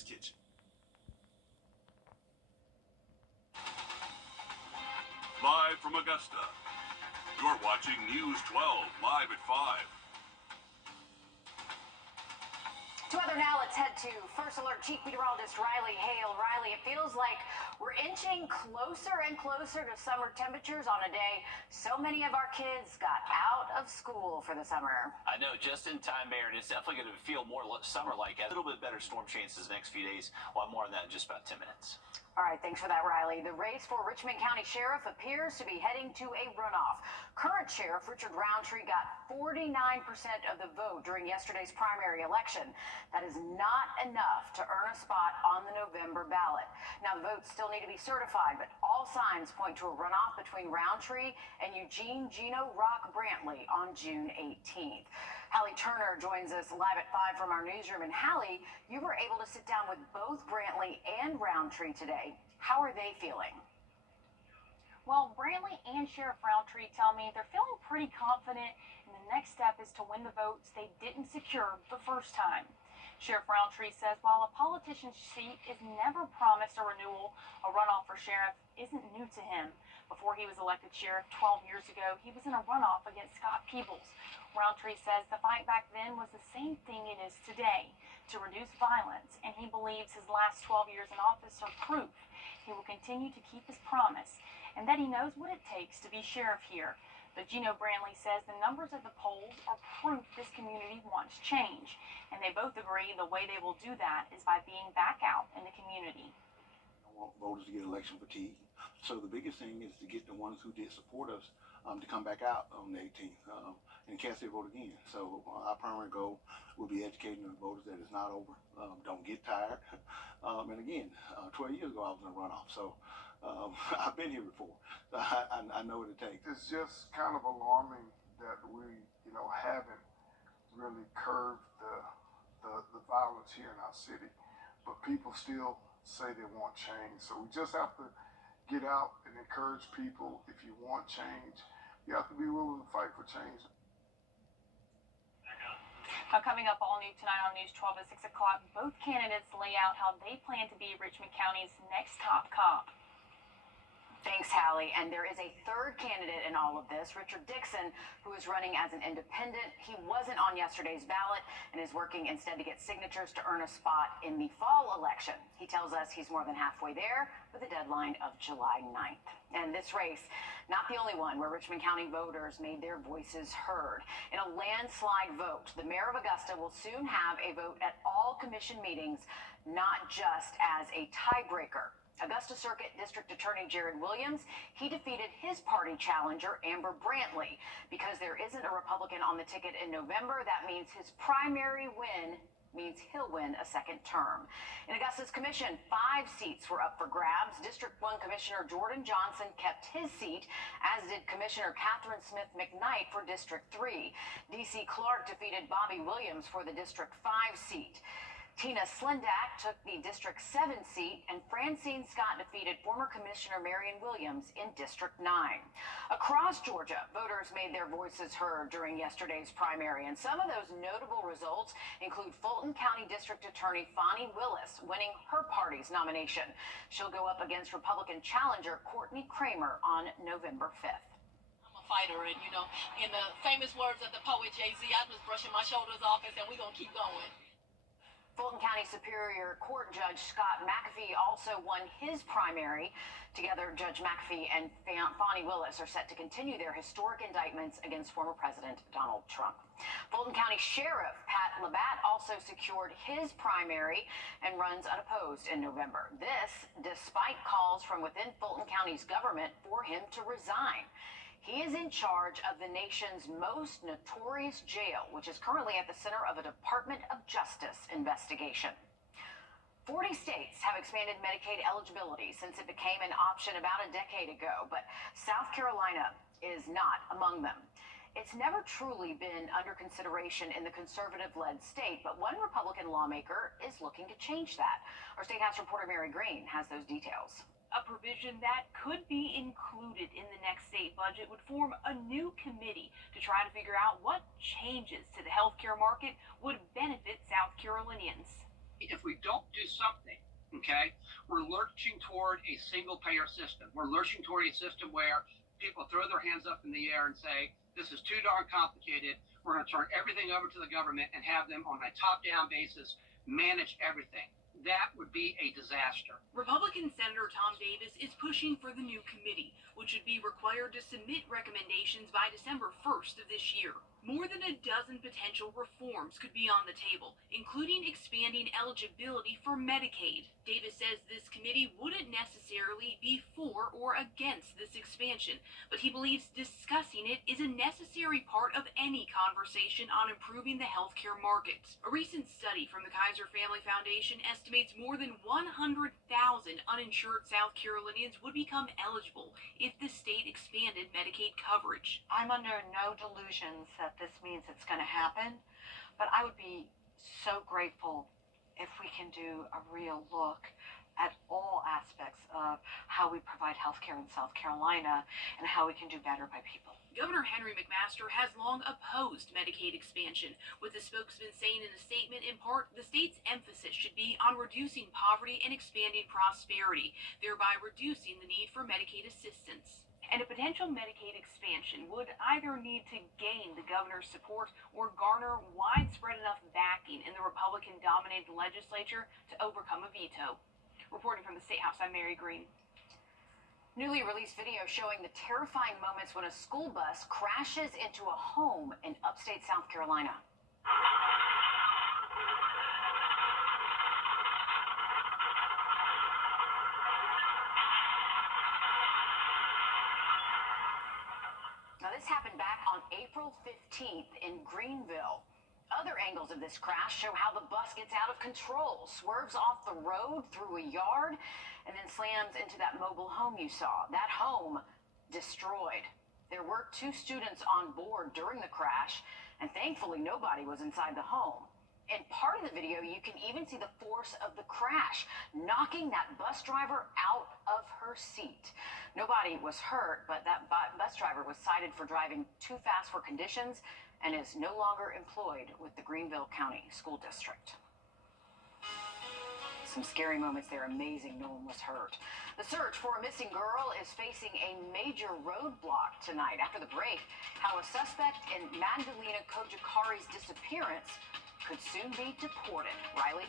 Sheriff's Kitchen. Live from Augusta, you're watching News 12, live at 5. To weather now, let's head to First Alert Chief Meteorologist Riley Hale. Riley, it feels like we're inching closer and closer to summer temperatures on a day so many of our kids got out of school for the summer. I know, just in time, Mayor, and it's definitely going to feel more summer-like. A little bit better storm chances the next few days. We'll have more on that in just about 10 minutes. All right, thanks for that, Riley. The race for Richmond County Sheriff appears to be heading to a runoff. Current Sheriff Richard Roundtree got 49% of the vote during yesterday's primary election. That is not enough to earn a spot on the November ballot. Now, the votes still need to be certified, but all signs point to a runoff between Roundtree and Eugene Gino Rock Brantley on June 18th. Hallie Turner joins us live at 5 from our newsroom. And Hallie, you were able to sit down with both Brantley and Roundtree today. How are they feeling? Well, Brantley and Sheriff Roundtree tell me they're feeling pretty confident, and the next step is to win the votes they didn't secure the first time. Sheriff Roundtree says while a politician's seat is never promised a renewal, a runoff for sheriff isn't new to him. Before he was elected sheriff 12 years ago, he was in a runoff against Scott Peebles. Roundtree says the fight back then was the same thing it is today, to reduce violence, and he believes his last 12 years in office are proof he will continue to keep his promise and that he knows what it takes to be sheriff here. But Gino Brantley says the numbers at the polls are proof this community wants change, and they both agree the way they will do that is by being back out in the community. I want voters to get election fatigue. So the biggest thing is to get the ones who did support us to come back out on the 18th and cast their vote again. So our primary goal will be educating the voters that it's not over. Don't get tired. And again, 12 years ago I was in a runoff, so I've been here before. I know what it takes. It's just kind of alarming that we, haven't really curbed the violence here in our city, but people still say they want change. So we just have to get out and encourage people. If you want change, you have to be willing to fight for change. Now, coming up all new tonight on News 12 at 6 o'clock, both candidates lay out how they plan to be Richmond County's next top cop. Thanks, Hallie. And there is a third candidate in all of this, Richard Dixon, who is running as an independent. He wasn't on yesterday's ballot and is working instead to get signatures to earn a spot in the fall election. He tells us he's more than halfway there with a deadline of July 9th. And this race, not the only one where Richmond County voters made their voices heard. In a landslide vote, the mayor of Augusta will soon have a vote at all commission meetings, not just as a tiebreaker. Augusta Circuit District Attorney Jared Williams, he defeated his party challenger, Amber Brantley. Because there isn't a Republican on the ticket in November, that means his primary win means he'll win a second term. In Augusta's commission, 5 seats were up for grabs. District 1 Commissioner Jordan Johnson kept his seat, as did Commissioner Catherine Smith McKnight for District 3. D.C. Clark defeated Bobby Williams for the District 5 seat. Tina Slendak took the District 7 seat, and Francine Scott defeated former Commissioner Marion Williams in District 9. Across Georgia, voters made their voices heard during yesterday's primary, and some of those notable results include Fulton County District Attorney Fonnie Willis winning her party's nomination. She'll go up against Republican challenger Courtney Kramer on November 5th. Fighter, and in the famous words of the poet Jay-Z, I was brushing my shoulders off and said, we're going to keep going. Fulton County Superior Court Judge Scott McAfee also won his primary. Together, Judge McAfee and Fonnie Willis are set to continue their historic indictments against former President Donald Trump. Fulton County Sheriff Pat Labatt also secured his primary and runs unopposed in November. This, despite calls from within Fulton County's government for him to resign. He is in charge of the nation's most notorious jail, which is currently at the center of a Department of Justice investigation. 40 states have expanded Medicaid eligibility since it became an option about a decade ago, but South Carolina is not among them. It's never truly been under consideration in the conservative-led state, but one Republican lawmaker is looking to change that. Our State House reporter Mary Green has those details. A provision that could be included in the next state budget would form a new committee to try to figure out what changes to the healthcare market would benefit South Carolinians. If we don't do something lurching toward a single-payer system. We're lurching toward a system where people throw their hands up in the air and say, this is too darn complicated. We're going to turn everything over to the government and have them on a top-down basis manage everything. That would be a disaster. Republican Senator Tom Davis is pushing for the new committee, which would be required to submit recommendations by December 1st of this year. More than a dozen potential reforms could be on the table, including expanding eligibility for Medicaid. Davis says this committee wouldn't necessarily be for or against this expansion, but he believes discussing it is a necessary part of any conversation on improving the healthcare market. A recent study from the Kaiser Family Foundation estimates more than 100,000 uninsured South Carolinians would become eligible if the state expanded Medicaid coverage. I'm under no delusions that this means it's going to happen, but I would be so grateful if we can do a real look at all aspects of how we provide health care in South Carolina and how we can do better by people. Governor Henry McMaster has long opposed Medicaid expansion, with the spokesman saying in a statement, in part, the state's emphasis should be on reducing poverty and expanding prosperity, thereby reducing the need for Medicaid assistance. And a potential Medicaid expansion would either need to gain the governor's support or garner widespread enough backing in the Republican-dominated legislature to overcome a veto. Reporting from the State House, I'm Mary Green. Newly released video showing the terrifying moments when a school bus crashes into a home in upstate South Carolina. Now, this happened back on April 15th in Greenville. Other angles of this crash show how the bus gets out of control, swerves off the road through a yard, and then slams into that mobile home you saw. That home destroyed. There were 2 students on board during the crash, and thankfully nobody was inside the home. In part of the video, you can even see the force of the crash, knocking that bus driver out of her seat. Nobody was hurt, but that bus driver was cited for driving too fast for conditions and is no longer employed with the Greenville County School District. Some scary moments there. Amazing no one was hurt. The search for a missing girl is facing a major roadblock tonight. After the break, how a suspect in Magdalena Kojikari's disappearance could soon be deported. Riley?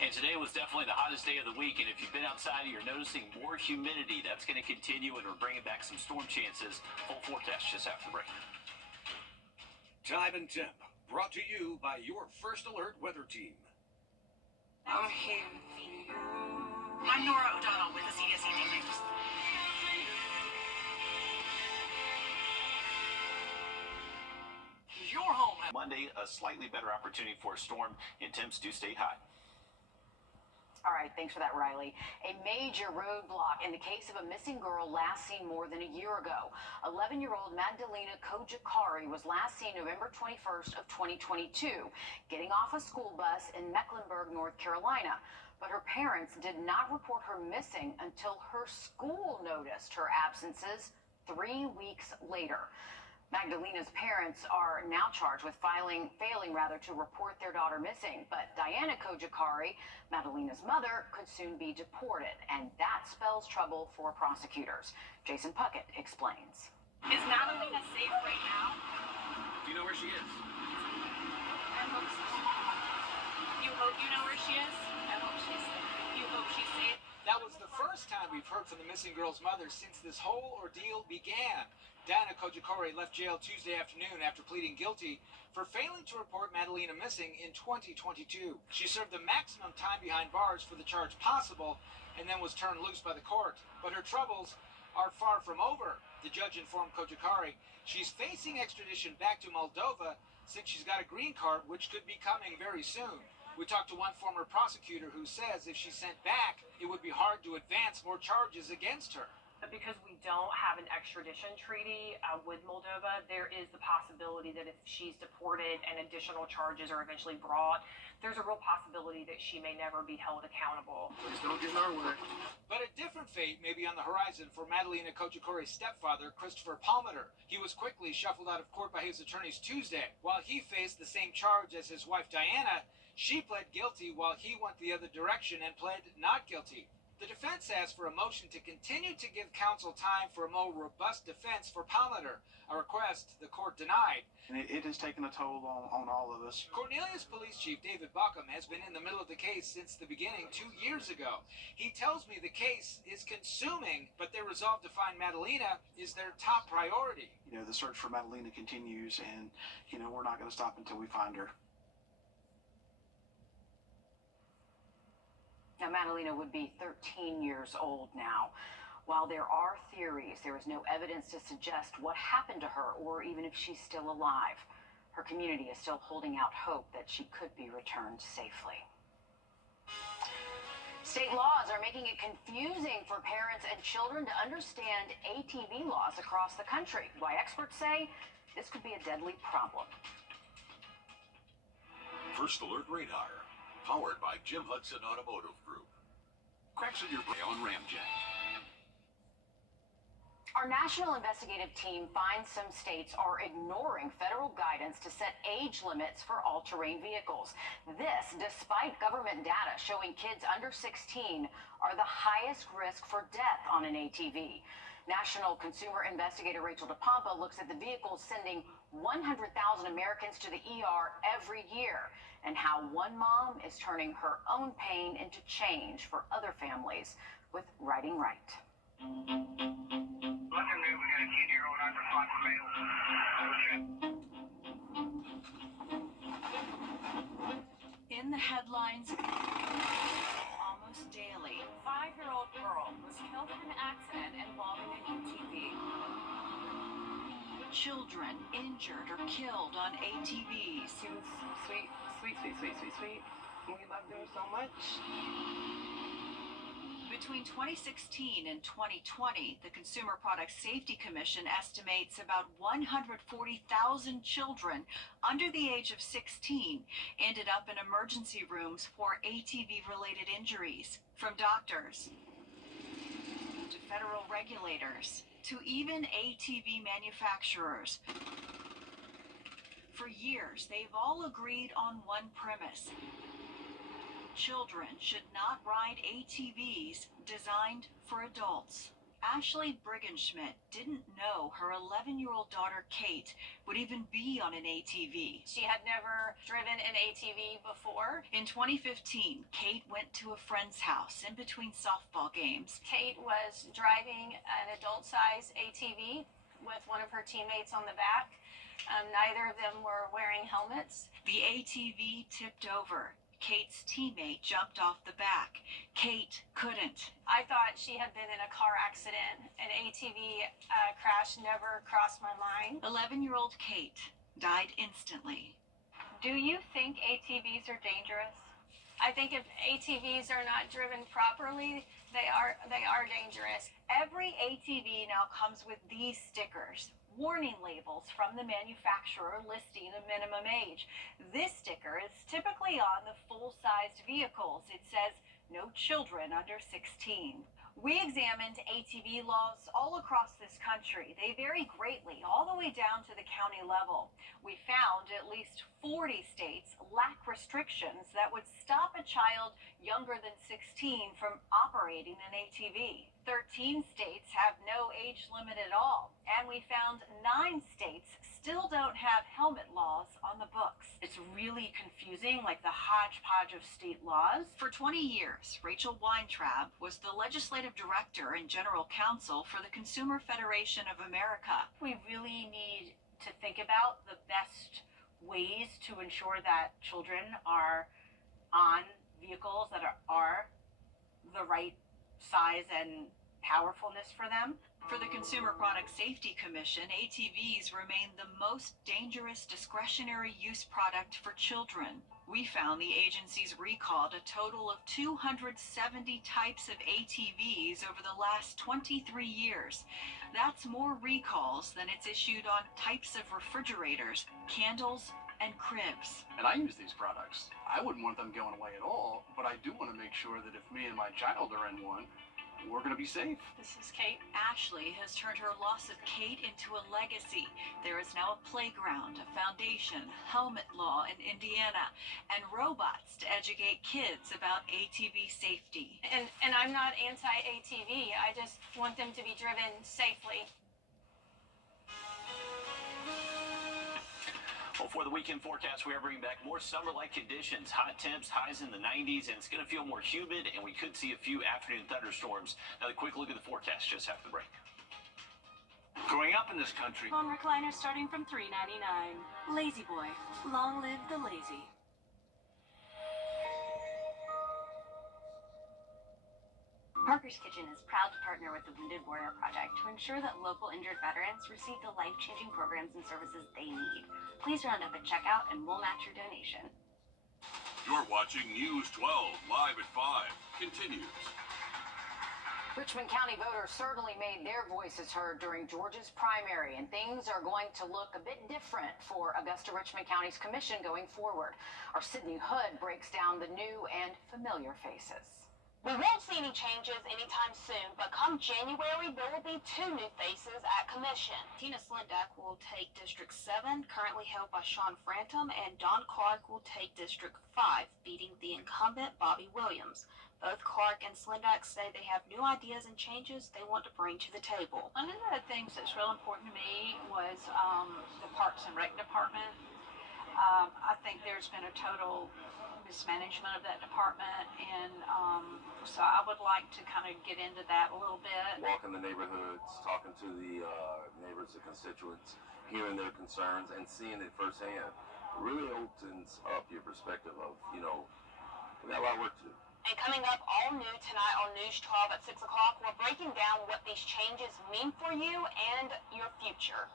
And today was definitely the hottest day of the week, and if you've been outside and you're noticing more humidity, that's going to continue, and we're bringing back some storm chances. Full forecast just after the break. Time and Temp, brought to you by your First Alert weather team. I'm here for you. I'm Nora O'Donnell with the CSE News. Your home. Monday, a slightly better opportunity for a storm, and temps do stay high. All right, thanks for that, Riley. A major roadblock in the case of a missing girl last seen more than a year ago. 11-year-old Magdalena Kojikari was last seen November 21st of 2022, getting off a school bus in Mecklenburg, North Carolina. But her parents did not report her missing until her school noticed her absences 3 weeks later. Magdalena's parents are now charged with failing to report their daughter missing. But Diana Kojikari, Magdalena's mother, could soon be deported, and that spells trouble for prosecutors. Jason Puckett explains. Is Magdalena safe right now? Do you know where she is? I hope so. You hope you know where she is? I hope she's safe. You hope she's safe? That was the first time we've heard from the missing girl's mother since this whole ordeal began. Diana Kojikari left jail Tuesday afternoon after pleading guilty for failing to report Magdalena missing in 2022. She served the maximum time behind bars for the charge possible and then was turned loose by the court. But her troubles are far from over, the judge informed Kojikari. She's facing extradition back to Moldova since she's got a green card, which could be coming very soon. We talked to one former prosecutor who says if she's sent back, it would be hard to advance more charges against her. Because we don't have an extradition treaty with Moldova, there is the possibility that if she's deported and additional charges are eventually brought, there's a real possibility that she may never be held accountable. Please don't get in our way. But a different fate may be on the horizon for Magdalena Kojikari's stepfather, Christopher Palmater. He was quickly shuffled out of court by his attorneys Tuesday. While he faced the same charge as his wife Diana, she pled guilty while he went the other direction and pled not guilty. The defense asked for a motion to continue to give counsel time for a more robust defense for Palmater, a request the court denied. And it has taken a toll on all of us. Cornelius Police Chief David Buckham has been in the middle of the case since the beginning 2 years ago. He tells me the case is consuming, but their resolve to find Madalena is their top priority. You know, the search for Madalena continues, and, you know, we're not going to stop until we find her. Now, Madalena would be 13 years old now. While there are theories, there is no evidence to suggest what happened to her or even if she's still alive. Her community is still holding out hope that she could be returned safely. State laws are making it confusing for parents and children to understand ATV laws across the country. Why experts say this could be a deadly problem. First Alert Radar, powered by Jim Hudson Automotive Group. Cracks in your brain on Ramjet. Our national investigative team finds some states are ignoring federal guidance to set age limits for all-terrain vehicles. This, despite government data showing kids under 16 are the highest risk for death on an ATV. National consumer investigator Rachel DePompa looks at the vehicles sending 100,000 Americans to the ER every year and how one mom is turning her own pain into change for other families with Riding Right. In the headlines almost daily. 5-year-old girl was killed in an accident involving an ATV. Children injured or killed on ATVs. She was sweet. We loved her so much. Between 2016 and 2020, the Consumer Product Safety Commission estimates about 140,000 children under the age of 16 ended up in emergency rooms for ATV-related injuries, from doctors to federal regulators to even ATV manufacturers. For years, they've all agreed on one premise. Children should not ride ATVs designed for adults. Ashley Briggenschmidt didn't know her 11-year-old daughter, Kate, would even be on an ATV. She had never driven an ATV before. In 2015, Kate went to a friend's house in between softball games. Kate was driving an adult-size ATV with one of her teammates on the back. Neither of them were wearing helmets. The ATV tipped over. Kate's teammate jumped off the back. Kate couldn't. I thought she had been in a car accident. An ATV crash never crossed my mind. 11-year-old Kate died instantly. Do you think ATVs are dangerous? I think if ATVs are not driven properly, they are dangerous. Every ATV now comes with these stickers. Warning labels from the manufacturer listing a minimum age. This sticker is typically on the full-sized vehicles. It says, no children under 16. We examined ATV laws all across this country. They vary greatly, all the way down to the county level. We found at least 40 states lack restrictions that would stop a child younger than 16 from operating an ATV. 13 states have no age limit at all, and we found 9 states still don't have helmet laws on the books. It's really confusing, like the hodgepodge of state laws. For 20 years, Rachel Weintraub was the legislative director and general counsel for the Consumer Federation of America. We really need to think about the best ways to ensure that children are on vehicles that are the right size and powerfulness for them. For the Consumer Product Safety Commission, ATVs remain the most dangerous discretionary use product for children. We found the agency's recalled a total of 270 types of ATVs over the last 23 years. That's more recalls than it's issued on types of refrigerators, candles, and cribs. And I use these products. I wouldn't want them going away at all, but I do want to make sure that if me and my child are in one, we're going to be safe. This is Kate. Ashley has turned her loss of Kate into a legacy. There is now a playground, a foundation, helmet law in Indiana, and robots to educate kids about ATV safety. And I'm not anti-ATV. I just want them to be driven safely. Well, for the weekend forecast, we are bringing back more summer-like conditions. Hot temps, highs in the 90s, and it's going to feel more humid, and we could see a few afternoon thunderstorms. Now, a quick look at the forecast just after the break. Growing up in this country. Phone recliner starting from $3.99. Lazy Boy. Long live the lazy. Parker's Kitchen is proud to partner with the Wounded Warrior Project to ensure that local injured veterans receive the life-changing programs and services they need. Please round up at checkout and we'll match your donation. You're watching News 12 live at 5. Continues. Richmond County voters certainly made their voices heard during Georgia's primary, and things are going to look a bit different for Augusta-Richmond County's commission going forward. Our Sydney Hood breaks down the new and familiar faces. We won't see any changes anytime soon, but come January, there will be 2 new faces at commission. Tina Slindak will take District 7, currently held by Sean Frantum, and Don Clark will take District 5, beating the incumbent Bobby Williams. Both Clark and Slindak say they have new ideas and changes they want to bring to the table. One of the things that's real important to me was the Parks and Rec Department. I think there's been a total mismanagement of that department, and so I would like to kind of get into that a little bit. Walking the neighborhoods, talking to the neighbors and constituents, hearing their concerns and seeing it firsthand really opens up your perspective of, we got a lot of work to do. And coming up all new tonight on News 12 at 6 o'clock, we're breaking down what these changes mean for you and your future.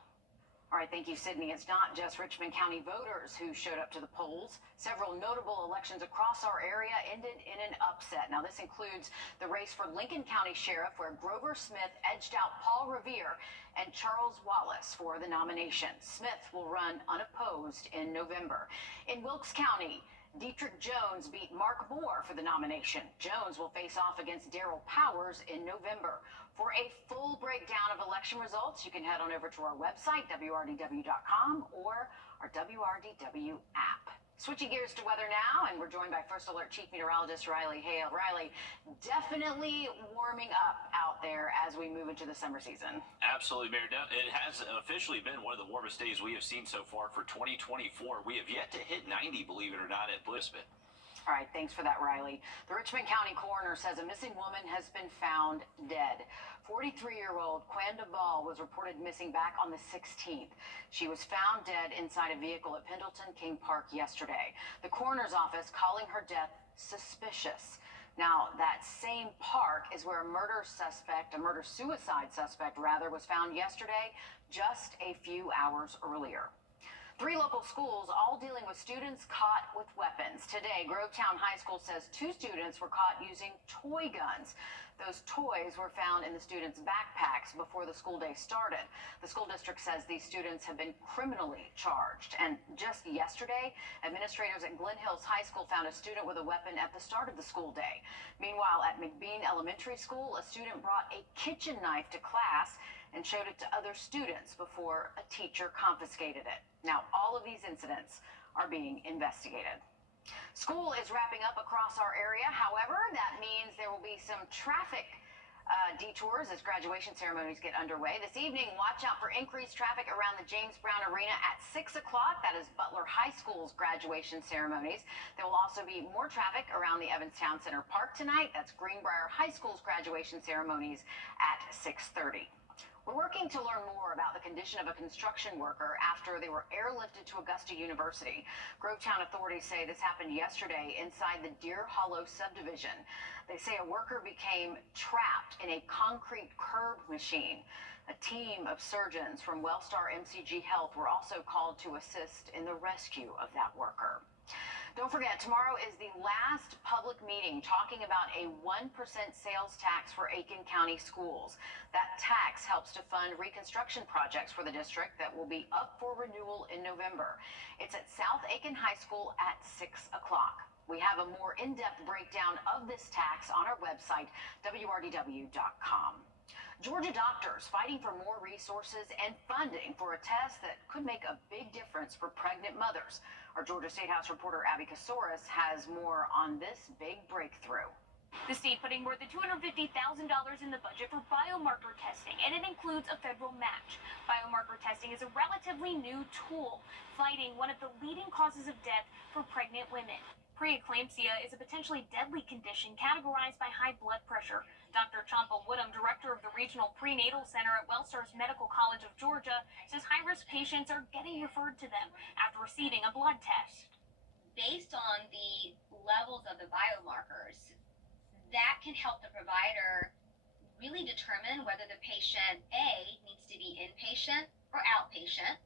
All right, thank you, Sydney. It's not just Richmond County voters who showed up to the polls. Several notable elections across our area ended in an upset. Now, this includes the race for Lincoln County Sheriff, where Grover Smith edged out Paul Revere and Charles Wallace for the nomination. Smith will run unopposed in November. In Wilkes County, Dietrich Jones beat Mark Moore for the nomination. Jones will face off against Darrell Powers in November. For a full breakdown of election results, you can head on over to our website, wrdw.com, or our WRDW app. Switching gears to weather now, and we're joined by First Alert Chief Meteorologist Riley Hale. Riley, definitely warming up out there as we move into the summer season. Absolutely, Mayor. It has officially been one of the warmest days we have seen so far for 2024. We have yet to hit 90, believe it or not, at Blissman. All right, thanks for that, Riley. The Richmond County coroner says a missing woman has been found dead. 43-year-old Quanda Ball was reported missing back on the 16th. She was found dead inside a vehicle at Pendleton King Park yesterday. The coroner's office calling her death suspicious. Now, that same park is where a murder-suicide suspect, was found yesterday, just a few hours earlier. 3 local schools all dealing with students caught with weapons. Today, Grovetown High School says 2 students were caught using toy guns. Those toys were found in the students' backpacks before the school day started. The school district says these students have been criminally charged. And just yesterday, administrators at Glen Hills High School found a student with a weapon at the start of the school day. Meanwhile, at McBean Elementary School, a student brought a kitchen knife to class and showed it to other students before a teacher confiscated it. Now, all of these incidents are being investigated. School is wrapping up across our area. However, that means there will be some traffic detours as graduation ceremonies get underway. This evening, watch out for increased traffic around the James Brown Arena at 6 o'clock. That is Butler High School's graduation ceremonies. There will also be more traffic around the Evanstown Center Park tonight. That's Greenbrier High School's graduation ceremonies at 6:30. We're working to learn more about the condition of a construction worker after they were airlifted to Augusta University. Grovetown authorities say this happened yesterday inside the Deer Hollow subdivision. They say a worker became trapped in a concrete curb machine. A team of surgeons from Wellstar MCG Health were also called to assist in the rescue of that worker. Don't forget, tomorrow is the last public meeting talking about a 1% sales tax for Aiken County schools. That tax helps to fund reconstruction projects for the district that will be up for renewal in November. It's at South Aiken High School at 6 o'clock. We have a more in-depth breakdown of this tax on our website, wrdw.com. Georgia doctors fighting for more resources and funding for a test that could make a big difference for pregnant mothers. Our Georgia State House reporter Abby Kasoris has more on this big breakthrough. The state putting more than $250,000 in the budget for biomarker testing, and it includes a federal match. Biomarker testing is a relatively new tool fighting one of the leading causes of death for pregnant women. Preeclampsia is a potentially deadly condition categorized by high blood pressure. Dr. Champa Woodham, director of the Regional Prenatal Center at Wellstars Medical College of Georgia, says high-risk patients are getting referred to them after receiving a blood test. Based on the levels of the biomarkers, that can help the provider really determine whether the patient, A, needs to be inpatient or outpatient,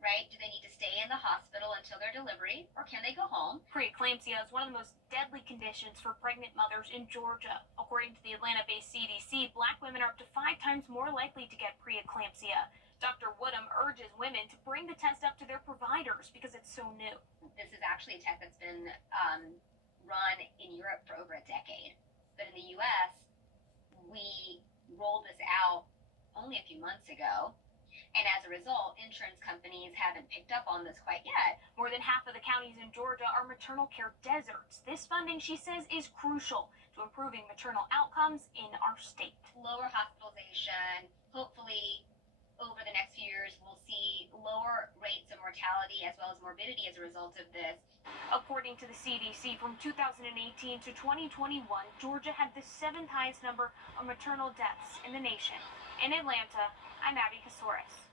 right? Do they need to stay in the hospital until their delivery, or can they go home? Preeclampsia is one of the most deadly conditions for pregnant mothers in Georgia. According to the Atlanta-based CDC, Black women are up to 5 times more likely to get preeclampsia. Dr. Woodham urges women to bring the test up to their providers because it's so new. This is actually a test that's been run in Europe for over a decade. But in the U.S., we rolled this out only a few months ago. And as a result, insurance companies haven't picked up on this quite yet. More than half of the counties in Georgia are maternal care deserts. This funding, she says, is crucial to improving maternal outcomes in our state. Lower hospitalization, hopefully over the next few years, we'll see lower rates of mortality as well as morbidity as a result of this. According to the CDC, from 2018 to 2021, Georgia had the 7th highest number of maternal deaths in the nation. In Atlanta, I'm Abby Kasoris.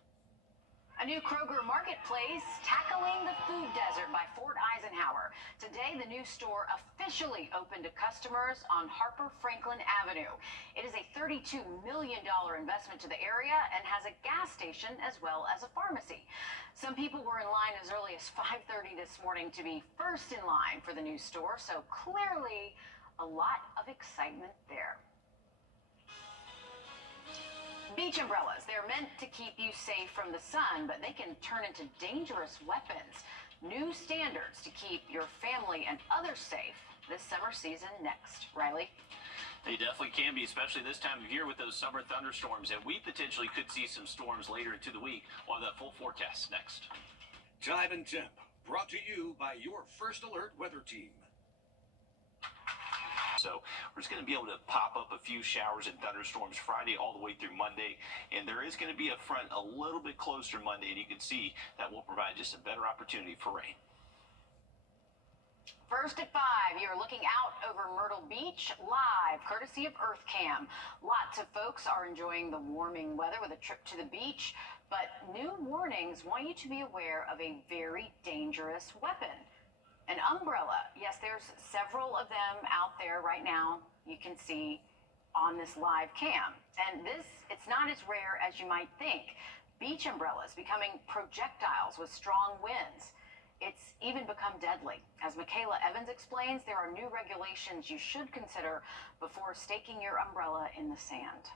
A new Kroger marketplace tackling the food desert by Fort Eisenhower. Today, the new store officially opened to customers on Harper Franklin Avenue. It is a $32 million investment to the area and has a gas station as well as a pharmacy. Some people were in line as early as 5:30 this morning to be first in line for the new store, so clearly a lot of excitement there. Beach umbrellas, they're meant to keep you safe from the sun, but they can turn into dangerous weapons. New standards to keep your family and others safe this summer season next. Riley? They definitely can be, especially this time of year with those summer thunderstorms, and we potentially could see some storms later into the week. We'll have that full forecast next. Time and Temp, brought to you by your First Alert weather team. So we're just going to be able to pop up a few showers and thunderstorms Friday all the way through Monday. And there is going to be a front a little bit closer Monday, and you can see that will provide just a better opportunity for rain. First at 5, you're looking out over Myrtle Beach live, courtesy of EarthCam. Lots of folks are enjoying the warming weather with a trip to the beach, but new warnings want you to be aware of a very dangerous weapon. An umbrella. Yes, there's several of them out there right now you can see on this live cam. And it's not as rare as you might think. Beach umbrellas becoming projectiles with strong winds. It's even become deadly. As Michaela Evans explains, there are new regulations you should consider before staking your umbrella in the sand.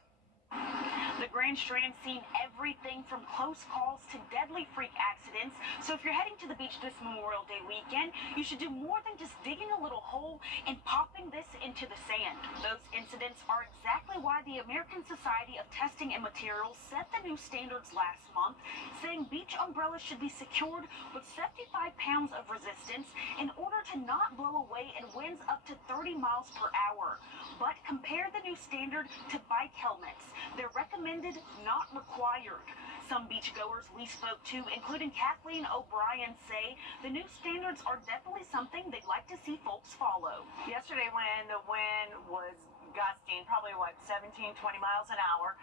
The Grand Strand's seen everything from close calls to deadly freak accidents. So if you're heading to the beach this Memorial Day weekend, you should do more than just digging a little hole and popping this into the sand. Those incidents are exactly why the American Society of Testing and Materials set the new standards last month, saying beach umbrellas should be secured with 75 pounds of resistance in order to not blow away in winds up to 30 miles per hour. But compare the new standard to bike helmets. They're recommended, not required. Some beachgoers we spoke to, including Kathleen O'Brien, say the new standards are definitely something they'd like to see folks follow. Yesterday when the wind was gusting, probably 17, 20 miles an hour,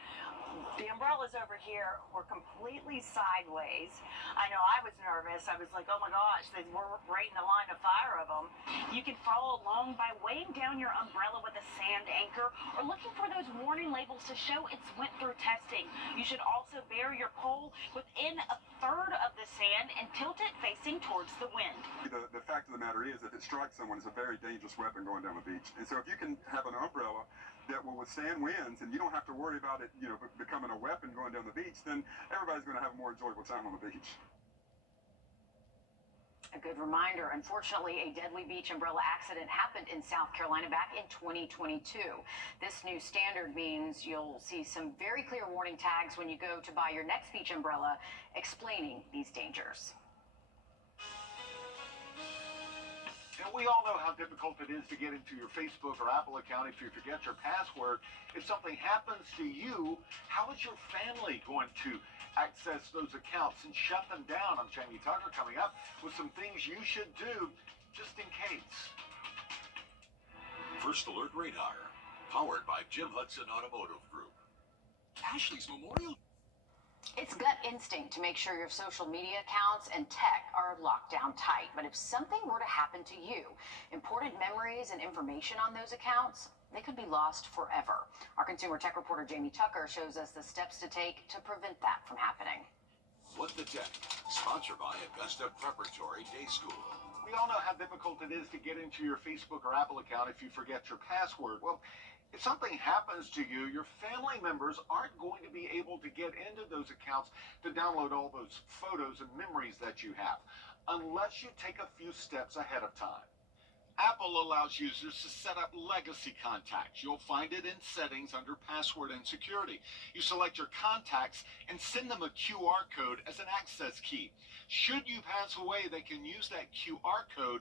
the umbrellas over here were completely sideways. I know I was nervous. I was like, oh my gosh, we're right in the line of fire of them. You can follow along by weighing down your umbrella with a sand anchor or looking for those warning labels to show it's went through testing. You should also bury your pole within a third of the sand and tilt it facing towards the wind. The fact of the matter is, if it strikes someone, it's a very dangerous weapon going down the beach. And so if you can have an umbrella that will withstand winds and you don't have to worry about it, becoming a weapon going down the beach, then everybody's going to have a more enjoyable time on the beach. A good reminder, unfortunately, a deadly beach umbrella accident happened in South Carolina back in 2022. This new standard means you'll see some very clear warning tags when you go to buy your next beach umbrella explaining these dangers. And we all know how difficult it is to get into your Facebook or Apple account if you forget your password. If something happens to you, how is your family going to access those accounts and shut them down? I'm Jamie Tucker coming up with some things you should do just in case. First Alert Radar, powered by Jim Hudson Automotive Group. Ashley's Memorial. It's gut instinct to make sure your social media accounts and tech are locked down tight. But if something were to happen to you, important memories and information on those accounts, they could be lost forever. Our consumer tech reporter Jamie Tucker shows us the steps to take to prevent that from happening. What the Tech, sponsored by Augusta Preparatory Day School. We all know how difficult it is to get into your Facebook or Apple account if you forget your password. Well, if something happens to you, your family members aren't going to be able to get into those accounts to download all those photos and memories that you have, unless you take a few steps ahead of time. Apple allows users to set up legacy contacts. You'll find it in settings under password and security. You select your contacts and send them a QR code as an access key. Should you pass away, they can use that QR code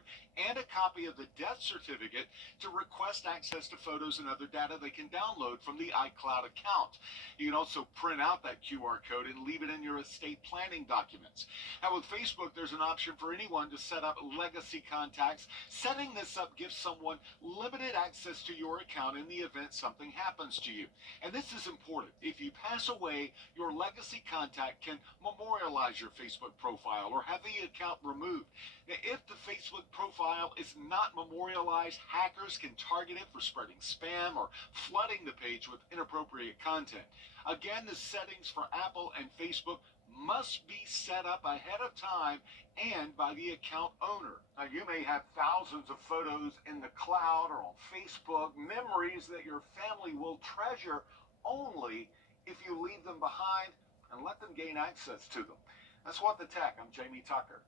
and a copy of the death certificate to request access to photos and other data they can download from the iCloud account. You can also print out that QR code and leave it in your estate planning documents. Now with Facebook, there's an option for anyone to set up legacy contacts. Setting this up gives someone limited access to your account in the event something happens to you. And this is important. If you pass away, your legacy contact can memorialize your Facebook profile or have the account removed. Now, if the Facebook profile is not memorialized, hackers can target it for spreading spam or flooding the page with inappropriate content. Again, the settings for Apple and Facebook must be set up ahead of time and by the account owner. Now, you may have thousands of photos in the cloud or on Facebook, memories that your family will treasure only if you leave them behind and let them gain access to them. That's What the Tech. I'm Jamie Tucker.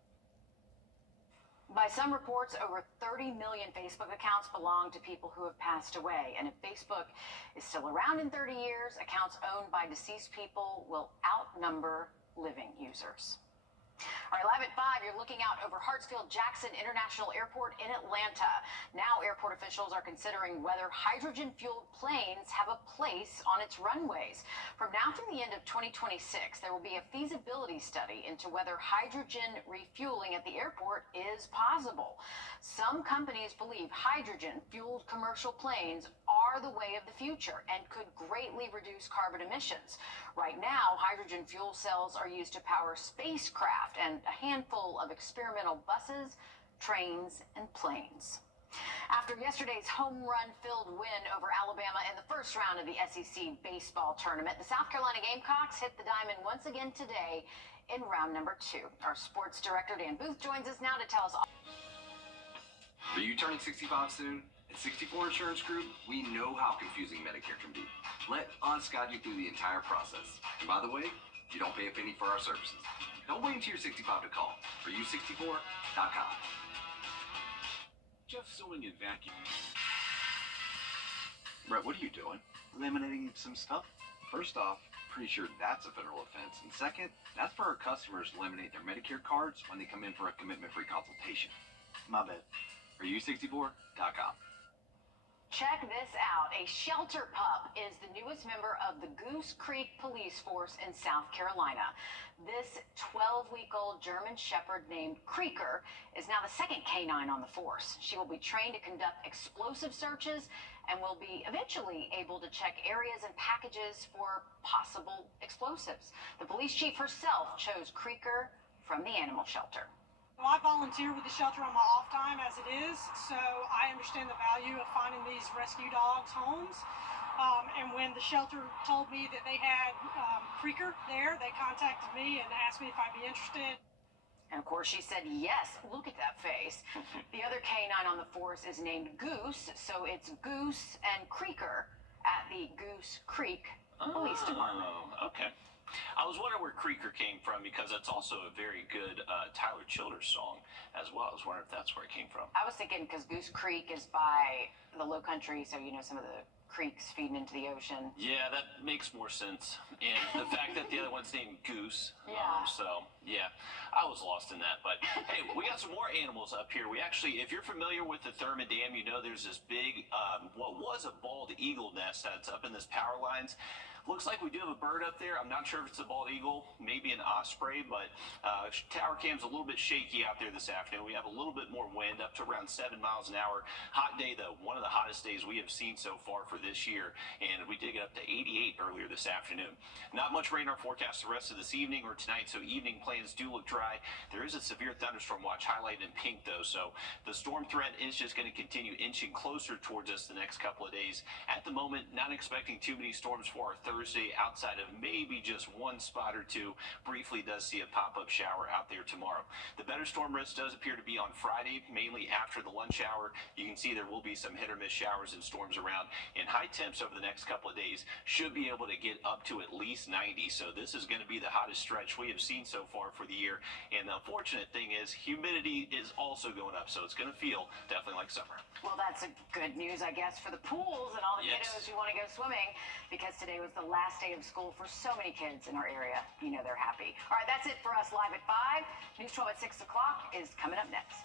By some reports, over 30 million Facebook accounts belong to people who have passed away. And if Facebook is still around in 30 years, accounts owned by deceased people will outnumber living users. All right, live at 5, you're looking out over Hartsfield-Jackson International Airport in Atlanta. Now airport officials are considering whether hydrogen-fueled planes have a place on its runways. From now through the end of 2026, there will be a feasibility study into whether hydrogen refueling at the airport is possible. Some companies believe hydrogen-fueled commercial planes are the way of the future and could greatly reduce carbon emissions. Right now, hydrogen fuel cells are used to power spacecraft and a handful of experimental buses, trains, and planes. After yesterday's home run-filled win over Alabama in the first round of the SEC baseball tournament, the South Carolina Gamecocks hit the diamond once again today in round number 2. Our sports director, Dan Booth, joins us now to tell us all. Are you turning 65 soon? At 64 Insurance Group, we know how confusing Medicare can be. Let us guide you through the entire process. And by the way, you don't pay a penny for our services. Don't wait until you're 65 to call. For you64.com. Jeff Sewing and Vacuum. Brett, what are you doing? Eliminating some stuff. First off, pretty sure that's a federal offense. And second, that's for our customers to eliminate their Medicare cards when they come in for a commitment-free consultation. My bad. For you64.com. Check this out. A shelter pup is the newest member of the Goose Creek Police Force in South Carolina. This 12-week-old German Shepherd named Creaker is now the second canine on the force. She will be trained to conduct explosive searches and will be eventually able to check areas and packages for possible explosives. The police chief herself chose Creaker from the animal shelter. Well, I volunteer with the shelter on my off time as it is, so I understand the value of finding these rescue dogs homes. And when the shelter told me that they had Creaker there, they contacted me and asked me if I'd be interested. And of course she said yes. Look at that face. The other canine on the force is named Goose, so it's Goose and Creaker at the Goose Creek Police Department. Okay. I was wondering where Creeker came from because that's also a very good Tyler Childers song as well. I was wondering if that's where it came from. I was thinking because Goose Creek is by the Low Country, so you know some of the creeks feeding into the ocean. Yeah, that makes more sense. And the fact that the other one's named Goose. Yeah. So, yeah, I was lost in that. But, hey, we got some more animals up here. We actually, if you're familiar with the Thurmond Dam, you know there's this big, what was a bald eagle nest that's up in this power lines. Looks like we do have a bird up there. I'm not sure if it's a bald eagle, maybe an osprey, but tower cam's a little bit shaky out there this afternoon. We have a little bit more wind, up to around 7 miles an hour. Hot day, though. One of the hottest days we have seen so far for this year, and we did get up to 88 earlier this afternoon. Not much rain in our forecast the rest of this evening or tonight, so evening plans do look dry. There is a severe thunderstorm watch highlighted in pink, though, so the storm threat is just going to continue inching closer towards us the next couple of days. At the moment, not expecting too many storms for our Thursday, outside of maybe just one spot or two. Briefly does see a pop-up shower out there tomorrow. The better storm risk does appear to be on Friday, mainly after the lunch hour. You can see there will be some hit or miss showers and storms around, and high temps over the next couple of days should be able to get up to at least 90. So this is going to be the hottest stretch we have seen so far for the year. And the unfortunate thing is humidity is also going up, so it's going to feel definitely like summer. Well, that's a good news, I guess, for the pools and all the kiddos who want to go swimming, because today was the last day of school for so many kids in our area. You know they're happy. All right, that's it for us live at 5. News 12 at 6 o'clock is coming up next.